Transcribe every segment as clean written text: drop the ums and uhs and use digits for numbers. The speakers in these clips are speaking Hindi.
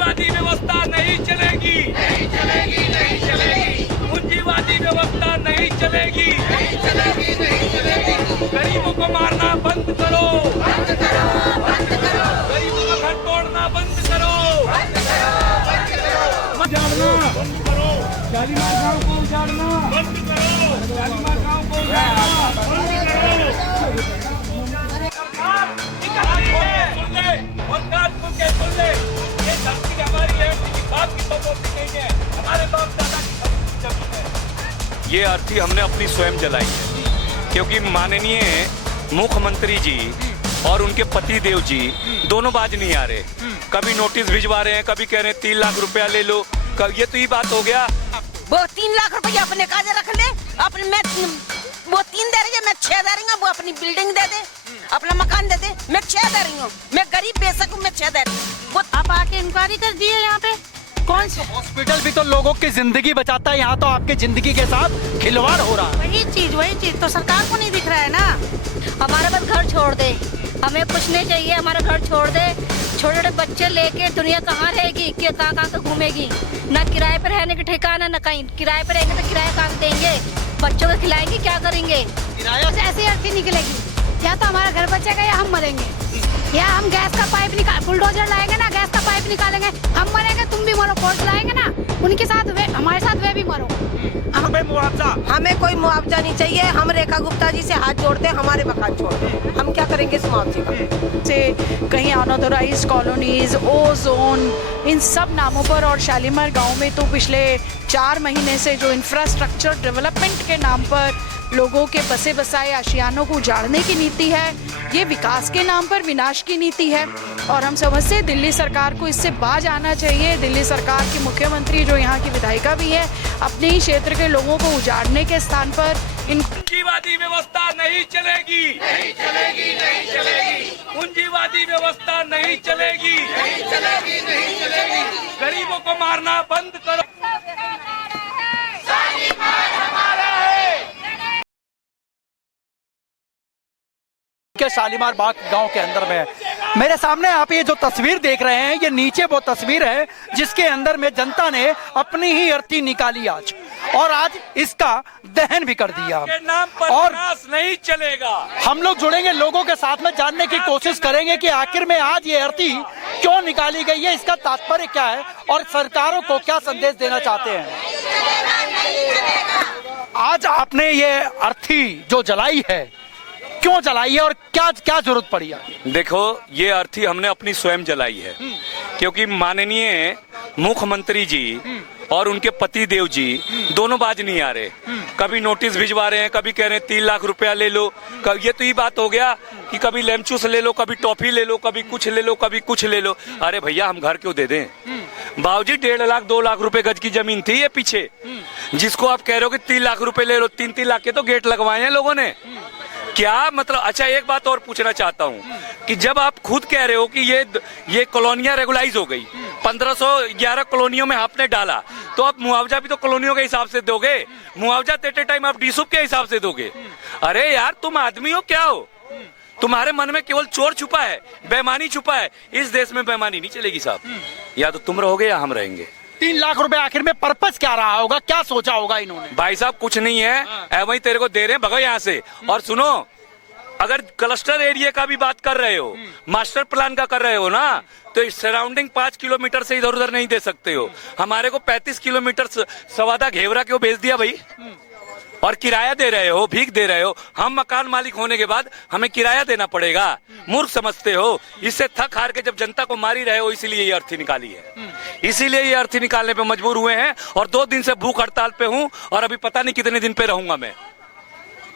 पूंजीवादी व्यवस्था नहीं चलेगी, नहीं चलेगी, नहीं चलेगी। पूंजीवादी व्यवस्था नहीं चलेगी, नहीं चलेगी, नहीं चलेगी। गरीबों को मारना बंद करो, बंद करो, बंद करो। गरीबों का घर तोड़ना बंद करो, बंद करो, बंद करो। उजाड़ना बंद करो, शालीमार गांव को उजाड़ना बंद करो, शालीमार गांव को उजाड़ना बंद करो। सुन ले, ये धरती हमारी है, किसी बाप की प्रॉपर्टी नहीं है, हमारे बाप दादा की जमीन है। ये अर्थी हमने अपनी स्वयं जलाई है, क्योंकि माननीय मुख्यमंत्री जी और उनके पति देव जी दोनों बाज नहीं आ रहे। कभी नोटिस भिजवा रहे हैं, कभी कह रहे हैं 3 लाख रुपया ले लो। ये तो ये बात हो गया। वो 3 लाख रुपया अपने काजे रख ले, अपने में वो 3 दे रही है, मैं 6 दे रही हूँ। वो अपनी बिल्डिंग दे दे, अपना मकान दे दे, मैं 6 दे रही हूँ। मैं गरीब बेशक हूँ, मैं 6 दे रही हूँ। वो आप आके इंक्वायरी कर दिए यहाँ पे। कौन सा हॉस्पिटल भी तो लोगों की जिंदगी बचाता है, यहाँ तो आपकी जिंदगी के साथ खिलवाड़ हो रहा है। वही चीज तो सरकार को नहीं दिख रहा है ना। हमारा बस घर छोड़ दे, हमें कुछ नहीं चाहिए, हमारा घर छोड़ दे। छोटे छोटे बच्चे लेके दुनिया कहाँ रहेगी, कहाँ से घूमेगी। ना किराए पर रहने के ठिकाना, न कहीं किराए पर रहेंगे तो किराया कहाँ देंगे, बच्चों को खिलाएंगे, क्या करेंगे। किराया ऐसी अर्थी निकलेगी, या तो हमारा घर बचेगा या हम मरेंगे, या हम गैस का पाइप निकाल, बुलडोजर लाएंगे ना, गैस का पाइप निकालेंगे, हम मरेंगे, तुम भी मरो। फोर्स लाएंगे ना, उनके साथ वे, हमारे साथ वे भी मरो। हमें मुआवजा, हमें कोई मुआवजा नहीं चाहिए। हम रेखा गुप्ता जी से हाथ जोड़ते, हमारे मकान छोड़ दो। हम क्या करेंगे इस मुआवजे का? से कहीं अनऑथोराइज्ड कॉलोनीज, ओ जोन, इन सब नामों पर, और शालीमार गांव में तो पिछले 4 महीने से जो इंफ्रास्ट्रक्चर डेवलपमेंट के नाम पर लोगों के बसे बसाए आशियानों को उजाड़ने की नीति है, ये विकास के नाम पर विनाश की नीति है। और हम समझते हैं दिल्ली सरकार को इससे बाज आना चाहिए। दिल्ली सरकार की मुख्यमंत्री, जो यहाँ की विधायिका भी है, अपने ही क्षेत्र के लोगों को उजाड़ने के स्थान पर पूंजीवादी व्यवस्था नहीं चलेगी, नहीं चलेगी, नहीं चलेगी। पूंजीवादी व्यवस्था नहीं चलेगी, नहीं चलेगी, नहीं चलेगी। गरीबों को मारना बंद करो। के शालीमार बाग गांव के अंदर में मेरे सामने आप ये जो तस्वीर देख रहे हैं, ये नीचे वो तस्वीर है जिसके अंदर में जनता ने अपनी ही अर्थी निकाली आज, और आज इसका दहन भी कर दिया। नाम पर और नाश नहीं चलेगा। हम लोग जुड़ेंगे लोगों के साथ में, जानने की कोशिश करेंगे कि आखिर में आज ये अर्थी क्यों निकाली गई है, इसका तात्पर्य क्या है और सरकारों को क्या संदेश देना चाहते हैं। आज आपने ये अर्थी जो जलाई है, क्यों जलाई है और क्या क्या जरूरत पड़ी है? देखो, ये अर्थी हमने अपनी स्वयं जलाई है, क्योंकि माननीय मुख्यमंत्री जी और उनके पति देव जी दोनों बाज नहीं आ रहे। कभी नोटिस भिजवा रहे हैं, कभी कह रहे हैं 3 लाख रुपया ले लो। ये तो ये बात हो गया कि कभी लेमचूस ले लो, कभी टॉफी ले लो, कभी कुछ ले लो, कभी कुछ ले लो। अरे भैया, हम घर क्यों दे दें? बाबूजी 1.5 लाख 2 लाख रुपए गज की जमीन थी ये पीछे, जिसको आप कह रहे हो कि 3 लाख रुपए ले लो। 3-3 लाख के तो गेट लगवाए हैं लोगों ने। क्या मतलब? अच्छा, एक बात और पूछना चाहता हूँ कि जब आप खुद कह रहे हो कि ये कॉलोनियां रेगुलाइज हो गई, 1511 कॉलोनियों में आपने डाला, तो आप मुआवजा भी तो कॉलोनियों के हिसाब से दोगे। मुआवजा देते टाइम आप डीसूप के हिसाब से दोगे। अरे यार, तुम आदमी हो क्या हो? तुम्हारे मन में केवल चोर छुपा है, बेईमानी छुपा है। इस देश में बेईमानी नहीं चलेगी साहब। या तो तुम रहोगे या हम रहेंगे। 3 लाख रुपए आखिर में पर्पस क्या रहा होगा, क्या सोचा होगा इन्होंने? भाई साहब, कुछ नहीं है, वही तेरे को दे रहे हैं, भगो यहाँ से। और सुनो, अगर क्लस्टर एरिया का भी बात कर रहे हो, मास्टर प्लान का कर रहे हो ना, तो इस सराउंडिंग 5 किलोमीटर से इधर उधर नहीं दे सकते हो। हमारे को 35 किलोमीटर सवादा घेवरा क्यों भेज दिया भाई? और किराया दे रहे हो, भीख दे रहे हो। हम मकान मालिक होने के बाद हमें किराया देना पड़ेगा? मूर्ख समझते हो? इससे थक हार के जब जनता को मारी रहे हो, इसीलिए ये अर्थी निकाली है। इसीलिए ये अर्थी निकालने पे मजबूर हुए हैं, और 2 दिन से भूख हड़ताल पे हूँ, और अभी पता नहीं कितने दिन पे रहूंगा मैं।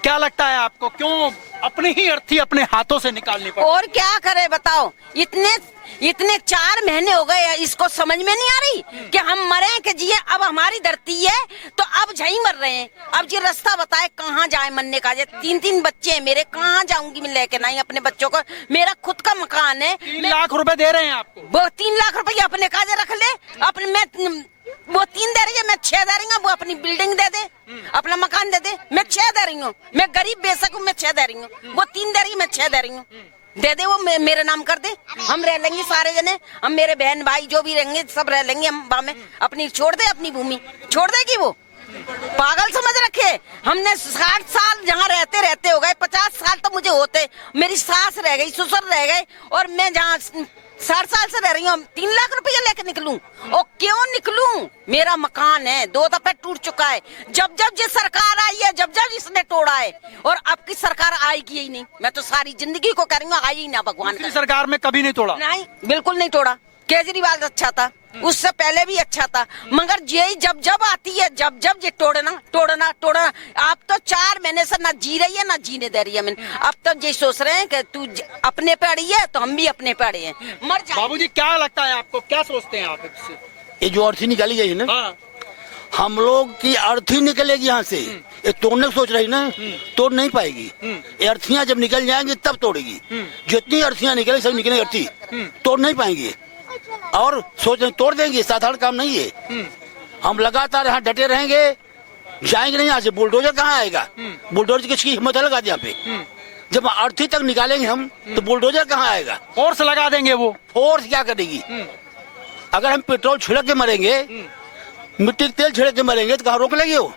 क्या लगता है आपको, क्यों अपनी ही अर्थी अपने हाथों से निकालनी पड़ी? और क्या करे बताओ? इतने 4 महीने हो गए, इसको समझ में नहीं आ रही कि हम मरे कि जिए। अब हमारी धरती है तो अब झई मर रहे हैं। अब ये रास्ता बताए कहाँ जाए मरने का? 3-3 बच्चे हैं मेरे, कहाँ जाऊंगी मैं लेके? नहीं, अपने बच्चों को, मेरा खुद का मकान है। 3 लाख रुपए दे रहे हैं आपको? वो 3 लाख रुपये अपने काजे रख ले, अपने में वो 3 दे रही है, मैं 6 दे रही हूँ। वो अपनी बिल्डिंग दे दे, अपना मकान दे दे, मैं 6 दे रही हूँ। मैं गरीब बेशक हूँ, मैं 6 दे रही हूँ। वो 3 दे रही है, मैं 6 दे रही हूँ। दे दे, वो मेरे नाम कर दे, हम रह लेंगे सारे जने, हम मेरे बहन भाई जो भी रहेंगे सब रह लेंगे हम वहाँ में। अपनी छोड़ दे, अपनी भूमि छोड़ देगी वो, पागल समझ रखे। हमने 60 साल जहाँ रहते रहते हो गए, 50 साल तो मुझे होते, मेरी सास रह गई, ससुर रह गए, और मैं जहाँ 60 साल से रह रही हूँ 3 लाख रुपया लेके निकलूं? और क्यों निकलूं? मेरा मकान है, 2 दफे टूट चुका है। जब जब ये सरकार आई है, जब जब इसने तोड़ा है, और अब की सरकार आएगी ही नहीं। मैं तो सारी जिंदगी को कह रही हूँ, आई ही ना भगवान पिछली सरकार में कभी नहीं तोड़ा? नहीं, बिल्कुल नहीं तोड़ा। केजरीवाल अच्छा था, उससे पहले भी अच्छा था, मगर यही जब जब आती है, जब जब ये तोड़ना तोड़ना तोड़ना। आप तो 4 महीने से ना जी रही है ना जीने दे रही है। मैंने अब तो ये सोच रहे हैं कि तू अपने पे अड़ी है तो हम भी अपने पे अड़े हैं, मर जाए। बाबूजी क्या लगता है आपको, क्या सोचते हैं आप इससे? ये जो अर्थी निकाली गई है ना, हाँ। हम लोग की अर्थी निकलेगी यहाँ से। ये तोड़ने की सोच रही ना, तोड़ नहीं पाएगी। ये अर्थियाँ जब निकल जाएंगी तब तोड़ेगी। जितनी अर्थियाँ निकले सब निकलेगी, अर्थी तोड़ नहीं पाएंगी। और सोच रहे तोड़ देंगे, साधारण काम नहीं है। हम लगातार यहाँ डटे रहेंगे, जाएंगे नहीं यहाँ से। बुलडोजर कहाँ आएगा? बुलडोजर किसकी हिम्मत है लगा दी यहाँ पे? जब अर्थी तक निकालेंगे हम तो बुलडोजर कहाँ आएगा? फोर्स लगा देंगे वो। फोर्स क्या करेगी? अगर हम पेट्रोल छिड़क के मरेंगे, मिट्टी का तेल छिड़क के मरेंगे तो कहाँ रोक लेंगे वो?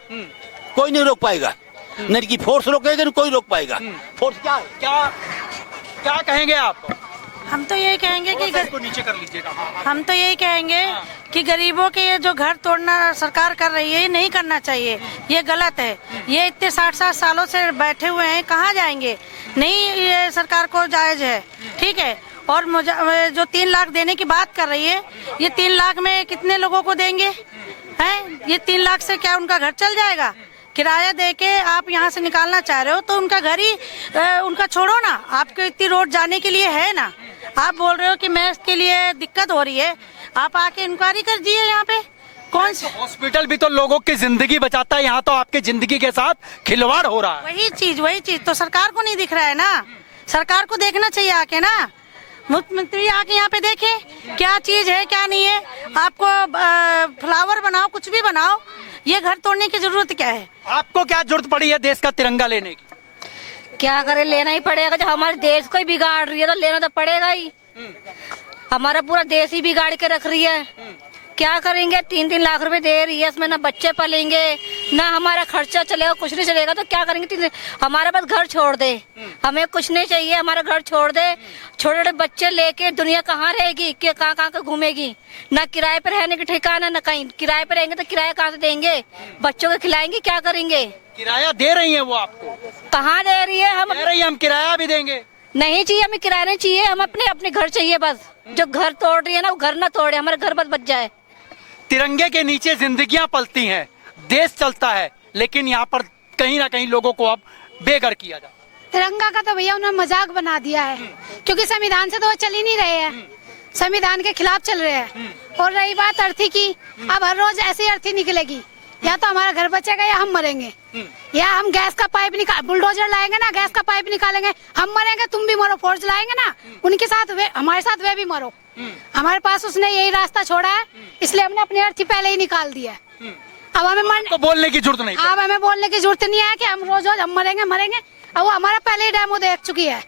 कोई नहीं रोक पाएगा। नहीं की फोर्स रोकेगा ना कोई रोक पाएगा। फोर्स क्या है? क्या कहेंगे आप? हम तो यही कहेंगे कि इसको नीचे कर लीजिएगा। हम तो यही कहेंगे कि गरीबों के ये जो घर तोड़ना सरकार कर रही है, ये नहीं करना चाहिए, ये गलत है। ये इतने 60 सालों से बैठे हुए हैं, कहाँ जाएंगे? नहीं, ये सरकार को जायज है, ठीक है। और जो 3 लाख देने की बात कर रही है, ये 3 लाख में कितने लोगों को देंगे? हैं? ये 3 लाख से क्या उनका घर चल जाएगा? किराया देके आप यहाँ से निकालना चाह रहे हो तो उनका घर ही उनका छोड़ो ना। आपको इतनी रोड जाने के लिए है ना, आप बोल रहे हो कि मैं इसके लिए दिक्कत हो रही है, आप आके इंक्वायरी कर दीजिए यहाँ पे। कौन सा हॉस्पिटल भी तो लोगों की जिंदगी बचाता है, यहाँ तो आपकी जिंदगी के साथ खिलवाड़ हो रहा है। वही चीज तो सरकार को नहीं दिख रहा है ना। सरकार को देखना चाहिए आके ना, मुख्यमंत्री आके यहाँ पे देखे क्या चीज है क्या नहीं है। आपको फ्लावर बनाओ, कुछ भी बनाओ, ये घर तोड़ने की जरूरत क्या है? आपको क्या जरूरत पड़ी है देश का तिरंगा लेने की? क्या करे, लेना ही पड़ेगा। जब हमारे देश को ही बिगाड़ रही है तो लेना तो पड़ेगा ही। हमारा पूरा देश ही बिगाड़ के रख रही है। क्या करेंगे? 3-3 लाख रुपए दे रही है, इसमें ना बच्चे पालेंगे ना हमारा खर्चा चलेगा, कुछ नहीं चलेगा तो क्या करेंगे? हमारे पास घर छोड़ दे, हमें कुछ नहीं चाहिए, हमारा घर छोड़ दे। छोटे छोटे बच्चे लेके दुनिया कहाँ रहेगी, कहाँ कहाँ घूमेगी? ना किराए पर रहने के ठिकाना, ना कहीं। किराए पर रहेंगे तो किराया कहाँ से देंगे? बच्चों को खिलाएंगे, क्या करेंगे? किराया दे रही है वो आपको? कहाँ दे रही है? दे रही है, हम किराया भी देंगे। नहीं चाहिए, हमें किराया नहीं चाहिए, हम अपने घर चाहिए बस। जो घर तोड़ रही है ना, वो घर ना तोड़े, हमारा घर बस बच जाए। तिरंगे के नीचे जिंदगियां पलती हैं, देश चलता है, लेकिन यहाँ पर कहीं ना कहीं लोगों को अब बेघर किया जाता है। तिरंगा का तो भैया उन्होंने मजाक बना दिया है, क्योंकि संविधान से तो वो चल ही नहीं रहे हैं, संविधान के खिलाफ चल रहे हैं। और रही बात अर्थी की, अब हर रोज ऐसी अर्थी निकलेगी, या तो हमारा घर बचेगा या हम मरेंगे, या हम गैस का पाइप निकाल, बुलडोजर लाएंगे ना, गैस का पाइप निकालेंगे, हम मरेंगे, तुम भी मरो। फोर्स लाएंगे ना, उनके साथ हमारे साथ वे भी मरो। हमारे पास उसने यही रास्ता छोड़ा है, इसलिए हमने अपनी अर्थी पहले ही निकाल दिया है। अब हमें तो बोलने की जरूरत नहीं। अब हमें बोलने की जरूरत नहीं है कि हम रोज रोज हम मरेंगे। अब वो हमारा पहले ही डेमो देख चुकी है,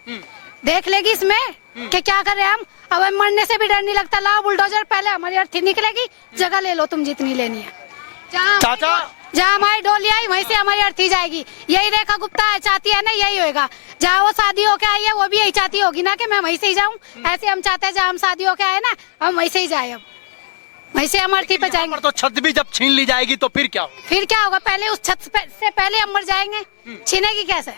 देख लेगी इसमें कि क्या कर रहे हैं हम। अब हमें मरने से भी डर नहीं लगता। लाओ बुलडोजर, पहले हमारी अर्थी निकलेगी, जगह ले लो तुम जितनी लेनी है। जहाँ हमारी डोली आई वहीं से हमारी अर्थी जाएगी। यही रेखा गुप्ता चाहती है ना, यही होगा। जहाँ वो शादी होके आई है वो भी यही चाहती होगी ना कि मैं वहीं से ही जाऊँ। ऐसे हम चाहते हैं जहाँ हम शादी होके आए ना, हम वहीं से ही जाए, अब वहीं से हम अर्थी पे जाएंगे। तो छत भी जब छीन ली जाएगी तो फिर क्या होगा? फिर क्या होगा? पहले उस छत से पहले हम मर जाएंगे, छीनेगी कैसे?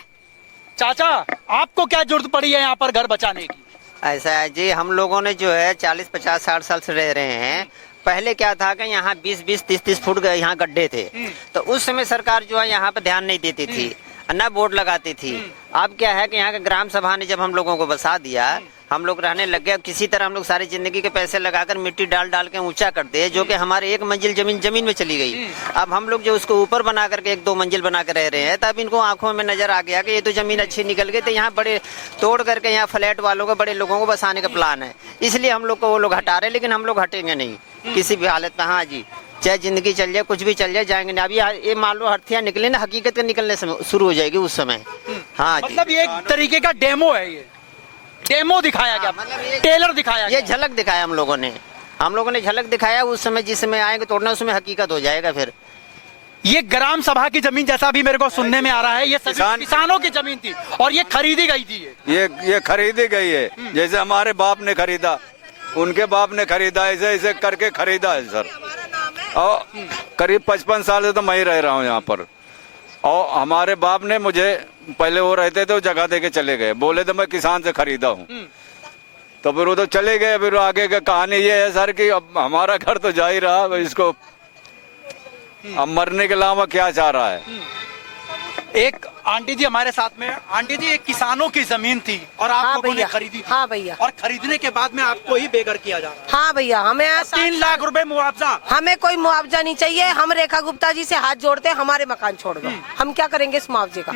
चाचा, आपको क्या जरूरत पड़ी है यहाँ पर घर बचाने की? ऐसा है जी, हम लोगों ने जो है 40, 50, 60 साल से रह रहे हैं। पहले क्या था कि यहाँ 20-20, 30-30 फुट यहाँ गड्ढे थे, तो उस समय सरकार जो है यहाँ पे ध्यान नहीं देती थी, न बोर्ड लगाती थी। अब क्या है कि यहाँ के ग्राम सभा ने जब हम लोगों को बसा दिया, हम लोग रहने लग गए। किसी तरह हम लोग सारी जिंदगी के पैसे लगाकर मिट्टी डाल डाल के ऊंचा करते हैं, जो कि हमारे 1 मंजिल जमीन में चली गई। अब हम लोग जो उसको ऊपर बना करके 1-2 मंजिल बना कर रह रहे हैं, तब इनको आंखों में नजर आ गया कि ये तो जमीन अच्छी निकल गई, तो यहाँ बड़े तोड़ करके यहाँ फ्लैट वालों को, बड़े लोगों को बसाने का प्लान है। इसलिए हम लोग को वो लोग हटा रहे, लेकिन हम लोग हटेंगे नहीं किसी भी हालत में। हाँ जी, चाहे जिंदगी चल जाए, कुछ भी चल जाए, जाएंगे नहीं। अभी ये मान लो अर्थियाँ निकले ना, हकीकत के निकलने शुरू हो जाएगी उस समय। हाँ, मतलब ये एक तरीके का डेमो है, डेमो दिखाया गया, टेलर दिखाया ये गया। झलक दिखाया हम लोगों ने झलक दिखाया। उस समय जिस समय आएंगे तोड़ना उस समय हकीकत हो जाएगा। फिर ये ग्राम सभा की जमीन जैसा भी मेरे को सुनने में आ रहा है, ये सभी किसानों की जमीन थी और ये खरीदी गई थी। ये खरीदी गई है, जैसे हमारे बाप ने खरीदा, उनके बाप ने खरीदा, ऐसे ऐसे करके खरीदा है सर। और करीब 55 साल से तो मैं ही रह रहा हूँ यहाँ पर। और हमारे बाप ने मुझे, पहले वो रहते थे, वो जगह दे के चले गए, बोले तो मैं किसान से खरीदा हूँ। तो फिर वो तो चले गए। फिर आगे का कहानी ये है सर कि अब हमारा घर तो जा ही रहा, इसको अब मरने के अलावा क्या चाह रहा है। एक आंटी जी हमारे साथ में। आंटी जी, एक किसानों की जमीन थी और आप हाँ लोगों ने भैया, खरीदी थी। हाँ भैया। और खरीदने के बाद में आपको ही बेघर किया जा रहा हाँ भैया, हमें है। 3 लाख रुपए मुआवजा। हमें कोई मुआवजा नहीं चाहिए। हम रेखा गुप्ता जी से हाथ जोड़ते हैं, हमारे मकान छोड़ दो। हम क्या करेंगे इस मुआवजे का?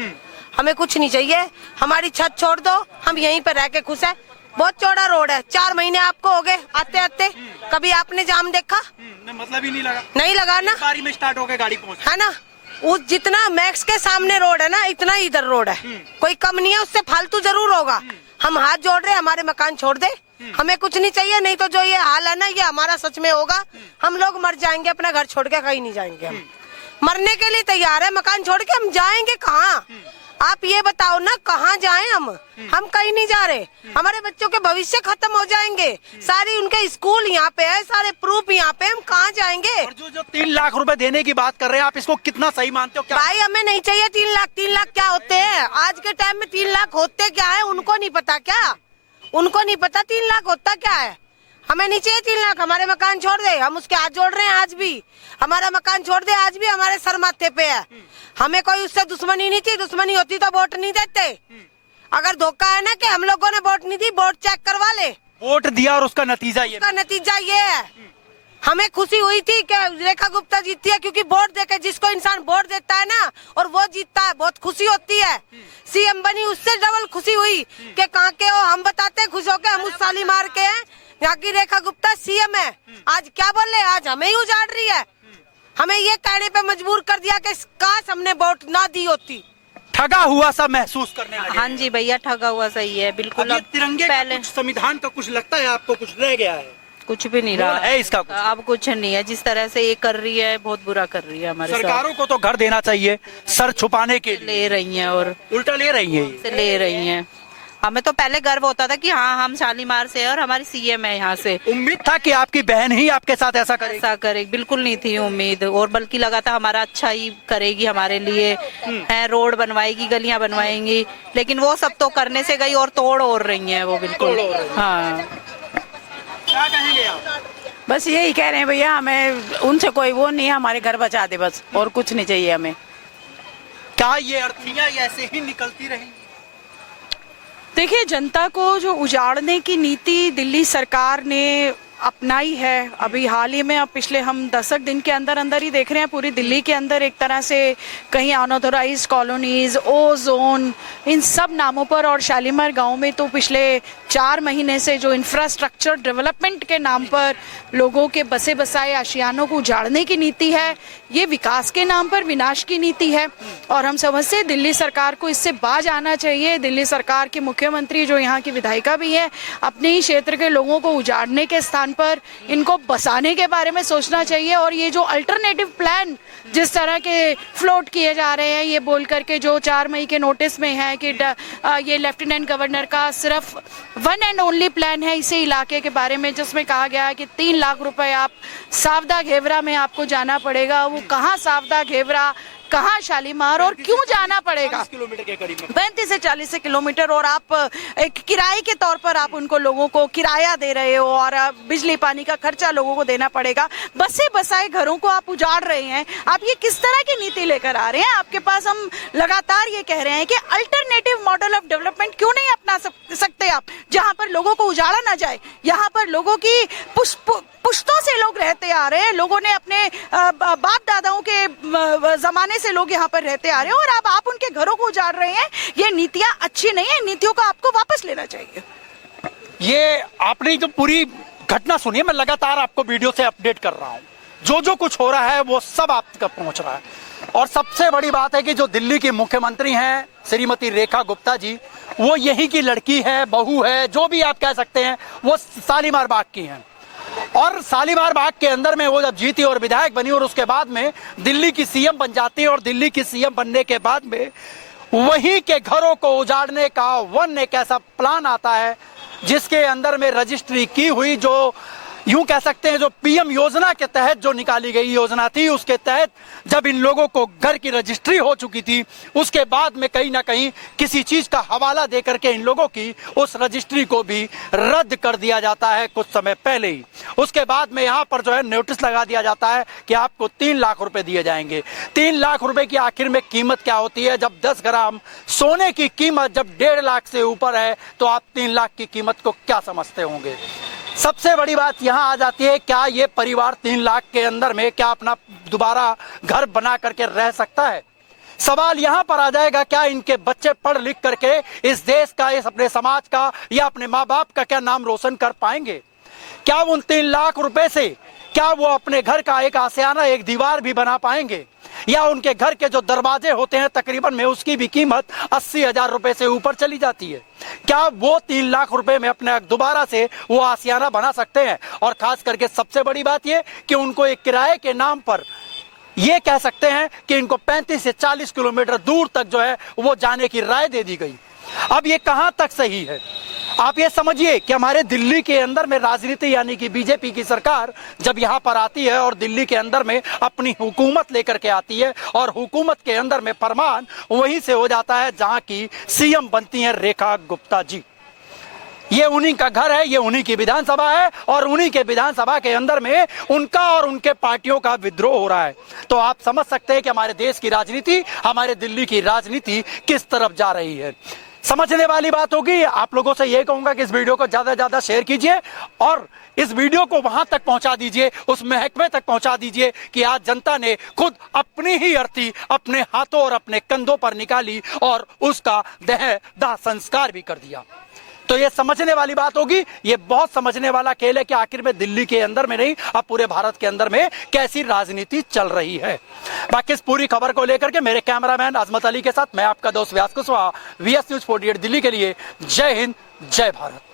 हमें कुछ नहीं चाहिए, हमारी छत छोड़ दो, हम यहीं पर रह के खुश है। बहुत चौड़ा रोड है, 4 महीने आपको हो गए आते आते, कभी आपने जाम देखा? मतलब ही नहीं लगा। नहीं लगा ना, बारी में स्टार्ट होकर गाड़ी पहुंच, है ना। उस जितना मैक्स के सामने रोड है ना, इतना इधर रोड है, कोई कम नहीं है, उससे फालतू जरूर होगा। हम हाथ जोड़ रहे हैं, हमारे मकान छोड़ दे, हमें कुछ नहीं चाहिए। नहीं तो जो ये हाल है ना, ये हमारा सच में होगा, हम लोग मर जाएंगे, अपना घर छोड़ के कहीं नहीं जाएंगे। हम मरने के लिए तैयार है, मकान छोड़ के हम जाएंगे कहाँ? आप ये बताओ ना, कहाँ जाएं हम कहीं नहीं जा रहे। हमारे बच्चों के भविष्य खत्म हो जाएंगे, सारी उनके स्कूल यहाँ पे है, सारे प्रूफ यहाँ पे, हम कहाँ जाएंगे? और जो 3 लाख रुपए देने की बात कर रहे हैं, आप इसको कितना सही मानते हो? क्या भाई, हमें नहीं चाहिए 3 लाख। 3 लाख क्या होते हैं आज के टाइम में? 3 लाख होते क्या है उनको नहीं पता क्या? उनको नहीं पता 3 लाख होता क्या है। हमें नहीं चाहिए 3 लाख, हमारे मकान छोड़ दे। हम उसके हाथ जोड़ रहे हैं आज भी, हमारा मकान छोड़ दे। आज भी हमारे सर माथे पे है, हमें कोई उससे दुश्मनी नहीं थी। दुश्मनी होती तो वोट नहीं देते। अगर धोखा है ना कि हम लोगों ने वोट नहीं दी, वोट चेक करवा ले। वोट दिया और उसका नतीजा ये। उसका नतीजा ये है। हमें खुशी हुई थी कि रेखा गुप्ता जीतती है, क्योंकि वोट देके जिसको इंसान वोट देता है ना और वो जीतता है, बहुत खुशी होती है। सीएम बनी, उससे डबल खुशी हुई कि कहाँ के हो। हम बताते खुश होके, हम उस साली मार के हैं, यहाँ की रेखा गुप्ता सीएम है। आज क्या बोले, आज हमें ही उजाड़ रही है। हमें ये कहने पे मजबूर कर दिया कि काश हमने वोट ना दी होती। ठगा हुआ सा महसूस करने लगे। हाँ जी भैया, ठगा हुआ सही है बिल्कुल। अब ये तिरंगे पहले का कुछ, संविधान का कुछ लगता है आपको? कुछ रह गया है? कुछ भी नहीं रहा है इसका कुछ? अब कुछ नहीं है। जिस तरह से ये कर रही है, बहुत बुरा कर रही है हमारे साथ। सरकारों को तो घर देना चाहिए सर छुपाने के लिए, ले रही हैं और उल्टा ले रही है ये। से ले रही हैं। हमें तो पहले गर्व होता था कि हाँ, हम शालीमार से हैं और हमारी सीएम है यहाँ से। उम्मीद था कि आपकी बहन ही आपके साथ ऐसा करेगी। ऐसा करे, बिल्कुल नहीं थी उम्मीद। और बल्कि लगा था हमारा अच्छा ही करेगी हमारे लिए, है रोड बनवाएगी, गलियां बनवाएंगी। लेकिन वो सब तो करने से गई और तोड़ और रही है वो बिल्कुल। हाँ, क्या कहेंगे आप? बस यही कह रहे हैं भैया, हमें उनसे कोई वो नहीं है, हमारे घर बचा दे बस, और कुछ नहीं चाहिए हमें। क्या ये अर्थियां ऐसे ही निकलती रहेंगी? देखिए, जनता को जो उजाड़ने की नीति दिल्ली सरकार ने अपनाई है, अभी हाल ही में, अब पिछले हम 10 दिन के अंदर अंदर ही देख रहे हैं, पूरी दिल्ली के अंदर एक तरह से कहीं अनऑथोराइज कॉलोनीज, ओ जोन, इन सब नामों पर, और शालीमार गांव में तो पिछले 4 महीने से जो इंफ्रास्ट्रक्चर डेवलपमेंट के नाम पर लोगों के बसे बसाए आशियानों को उजाड़ने की नीति है, ये विकास के नाम पर विनाश की नीति है। और हम समझते हैं दिल्ली सरकार को इससे बाज आना चाहिए। दिल्ली सरकार के मुख्यमंत्री, जो यहाँ की विधायिका भी है, अपने ही क्षेत्र के लोगों को उजाड़ने के स्थान पर इनको बसाने के बारे में सोचना चाहिए। और ये जो अल्टरनेटिव प्लान जिस तरह के फ्लोट किए जा रहे हैं, ये बोल करके जो 4 मई के नोटिस में है कि ये लेफ्टिनेंट गवर्नर का सिर्फ वन एंड ओनली प्लान है इसी इलाके के बारे में, जिसमें कहा गया है कि 3 लाख रुपए आप सावदा घेवरा में आपको जाना पड़ेगा। वो कहाँ सावदा घेवरा, कहाँ शालीमार, और क्यों जाना पड़ेगा? 40 किलोमीटर के करीब में। 35 से 40 किलोमीटर, और आप एक किराए के तौर पर आप उनको लोगों को किराया दे रहे हो, और बिजली पानी का खर्चा लोगों को देना पड़ेगा। बसे बसाए घरों को आप उजाड़ रहे हैं। आप ये किस तरह की नीति लेकर आ रहे हैं? आपके पास हम लगातार ये कह रहे हैं कि अल्टरनेटिव मॉडल ऑफ डेवलपमेंट क्यों नहीं अपना सकते आप, जहां पर लोगों को उजाड़ा ना जाए, यहाँ पर लोगों की पुश्तों से लोग रहते आ रहे हैं। लोगों ने अपने बाप दादाओं के जमाने से लोग यहाँ पर रहते आ रहे हैं, और अब आप उनके घरों को उजाड़ रहे हैं। ये नीतियां अच्छी नहीं है, नीतियों को आपको वापस लेना चाहिए। ये आपने जो पूरी घटना सुनी है, मैं लगातार आपको वीडियो से अपडेट कर रहा हूँ। जो जो कुछ हो रहा है वो सब आप तक पहुंच रहा है। और सबसे बड़ी बात है कि जो दिल्ली की मुख्यमंत्री हैं श्रीमती रेखा गुप्ता जी, वो यही की लड़की है, बहू है, जो भी आप कह सकते हैं, वो शालीमार बाग की हैं। और शालीमार बाग के अंदर में वो जब जीती और विधायक बनी और उसके बाद में दिल्ली की सीएम बन जाती है, और दिल्ली की सीएम बनने के बाद में वहीं के घरों को उजाड़ने का एक ऐसा प्लान आता है जिसके अंदर में रजिस्ट्री की हुई, जो यूं कह सकते हैं जो पीएम योजना के तहत जो निकाली गई योजना थी, उसके तहत जब इन लोगों को घर की रजिस्ट्री हो चुकी थी, उसके बाद में कहीं ना कहीं किसी चीज का हवाला दे करके इन लोगों की उस रजिस्ट्री को भी रद्द कर दिया जाता है कुछ समय पहले ही। उसके बाद में यहाँ पर जो है नोटिस लगा दिया जाता है कि आपको 3 लाख रुपए दिए जाएंगे। 3 लाख रुपए की आखिर में कीमत क्या होती है? जब 10 ग्राम सोने की कीमत जब 1.5 लाख से ऊपर है तो आप 3 लाख की कीमत को क्या समझते होंगे? सबसे बड़ी बात यहाँ आ जाती है, क्या ये परिवार 3 लाख के अंदर में क्या अपना दोबारा घर बना करके रह सकता है? सवाल यहाँ पर आ जाएगा, क्या इनके बच्चे पढ़ लिख करके इस देश का, इस अपने समाज का या अपने माँ बाप का क्या नाम रोशन कर पाएंगे? क्या उन 3 लाख रुपए से क्या वो अपने घर का एक आशियाना, एक दीवार भी बना पाएंगे? या उनके घर के जो दरवाजे होते हैं तकरीबन में उसकी भी कीमत 80,000 रुपए से ऊपर चली जाती है। क्या वो 3 लाख रुपए में अपने दोबारा से वो आशियाना बना सकते हैं? और खास करके सबसे बड़ी बात ये कि उनको एक किराए के नाम पर ये कह सकते हैं कि इनको 35 से 40 किलोमीटर दूर तक जो है वो जाने की राय दे दी गई। अब ये कहां तक सही है? आप ये समझिए कि हमारे दिल्ली के अंदर में राजनीति यानी कि बीजेपी की सरकार जब यहाँ पर आती है और दिल्ली के अंदर में अपनी हुकूमत लेकर के आती है, और हुकूमत के अंदर में फरमान वहीं से हो जाता है जहाँ की सीएम बनती हैं रेखा गुप्ता जी। ये उन्हीं का घर है, ये उन्हीं की विधानसभा है, और उन्हीं के विधानसभा के अंदर में उनका और उनके पार्टियों का विद्रोह हो रहा है। तो आप समझ सकते हैं कि हमारे देश की राजनीति, हमारे दिल्ली की राजनीति किस तरफ जा रही है। समझने वाली बात होगी। आप लोगों से ये कहूंगा कि इस वीडियो को ज्यादा से ज्यादा शेयर कीजिए और इस वीडियो को वहां तक पहुंचा दीजिए, उस महकमे तक पहुंचा दीजिए कि आज जनता ने खुद अपनी ही अर्थी अपने हाथों और अपने कंधों पर निकाली और उसका दाह संस्कार भी कर दिया। तो ये समझने वाली बात होगी, ये बहुत समझने वाला खेल है कि आखिर में दिल्ली के अंदर में नहीं, अब पूरे भारत के अंदर में कैसी राजनीति चल रही है। बाकी इस पूरी खबर को लेकर के मेरे कैमरामैन अजमत अली के साथ मैं आपका दोस्त व्यास कुशवाहा, VS News 48 दिल्ली के लिए। जय हिंद, जय भारत।